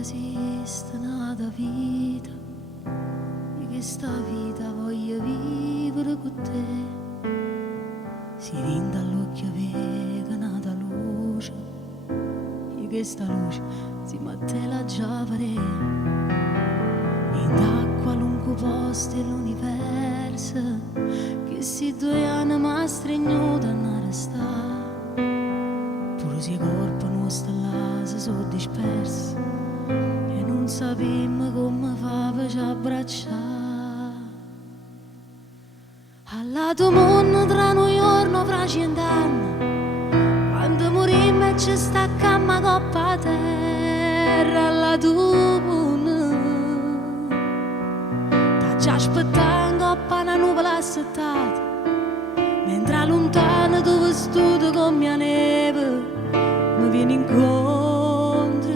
esiste nata vita, e che sta vita voglio vivere con te. Si tinta all'occhio vega nata luce, e che sta luce si mette la giavare. In qualunque posto dell'universo, che si 2 anni ma stregnuta a restare. Pure se i corpi nostri là si sono dispersi e non sappiamo come fa per ci abbracciare. Allato mondo tra noi giorno fra 100 anni, quando morimmo e ci staccammo coppa a terra. Allato mondo t'ha già aspettato coppa una nuvola assettata, mentre lontano tu vestito con mia neve mi vieni incontro.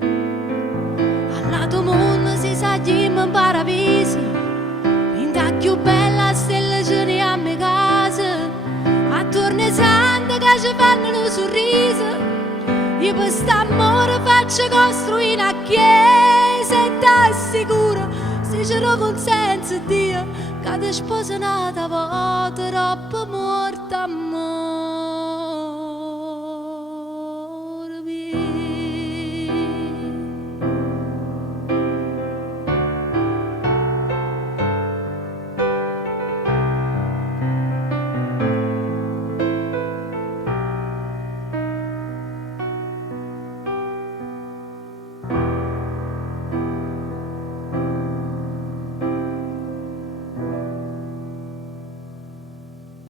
Al lato mondo si sa chi mi paradiso, in da più bella stella ce ne a me casa, attorno ai santi che ci fanno lo sorriso. Io per st'amore faccio costruire una chiesa e t'assicuro, se ce lo consenso Dio, che ti sposa nata volta troppo morta a me.